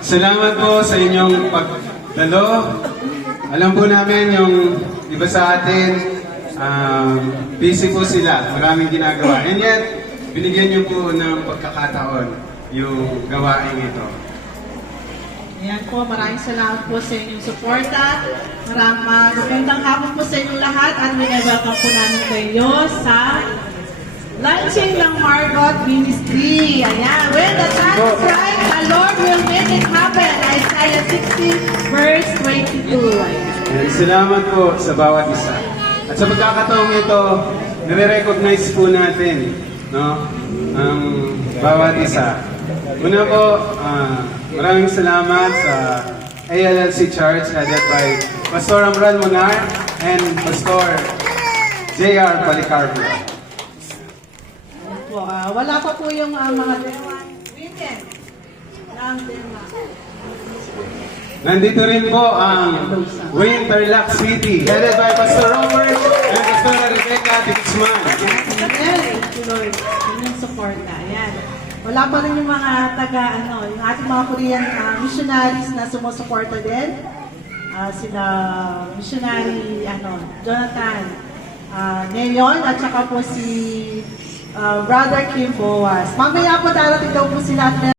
Salamat po sa inyong pagdalo. Alam po namin yung iba sa atin, busy po sila, maraming ginagawa. And yet, binigyan niyo po ng pagkakataon yung gawain ito. Ayan po, maraming salamat po sa inyong suporta. Magandang hapon po sa inyong lahat at welcome po namin kayo sa launching ng Margot Ministry. Ayan, when the time is right, the Lord will make it happen. Isaiah 60 verse 22. And salamat po sa bawat isa. At sa pagkakataong ito, nire-recognize po natin, no, ang bawat isa. Una po, maraming salamat sa ALLC Church headed by Pastor Amran Munar and Pastor J.R. Policarpo. Wala pa po yung mga women ng Denmark. Nandito rin po ang Winterlock City headed by Pastor Robert and Pastor Rebecca Tixman. Thank you, Lord. Inyong support na. Ayan. Wala pa rin yung mga yung ating mga Korean missionaries na sumusuporta din. Sila missionary, Jonathan Neyon at saka po si Brother Kim Boas. Mamaya po darating daw po sila at